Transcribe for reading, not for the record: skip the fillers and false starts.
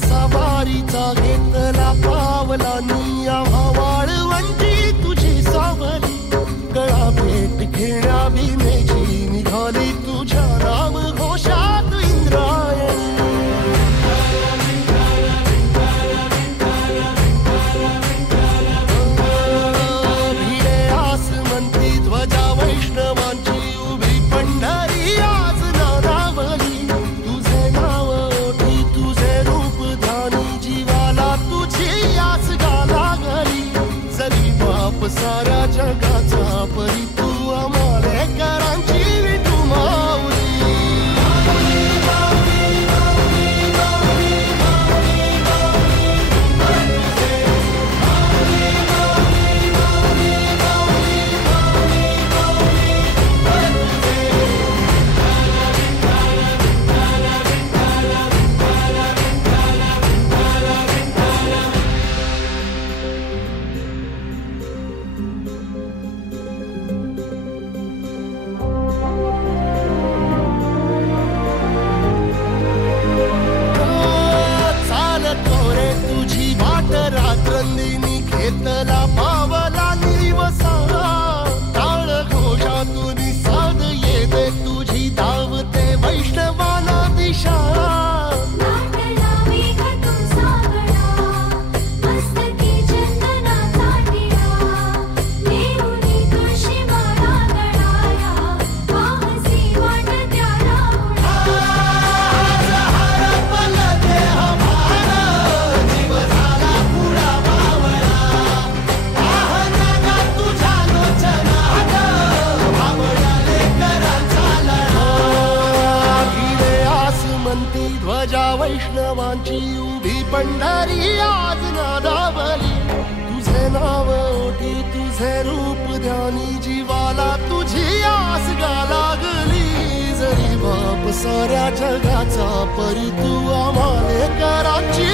सवारीचा घेतला पावला निया वाळवंटी तुझी सावली गळा भेट घेण्या भीमेची निघाली तुझ्या नाम घोषात इंद्रायणी भिडे आसमंती ध्वजा वैष्णवांची उभी पंढरी आज नानावली तुझे नाव ओठी तुझे रूप जीवाला तुझी आस गाला गली जरी बाप साऱ्या जगाचा परी तू आमालेकरांची विठू माऊली रात्रंदिनी घेतला पावला निवसा टाळ घोषातून साध येते तुझी धावते वैष्णवाला दिशा ध्वजा वैष्णवांची उभी पंढरी आज नादावली तुझे नाव ओठी तुझे रूप ध्यानी जीवाला तुझी आस गा लागली जरी बाप साऱ्या जगाचा परी तू आमालेकरांची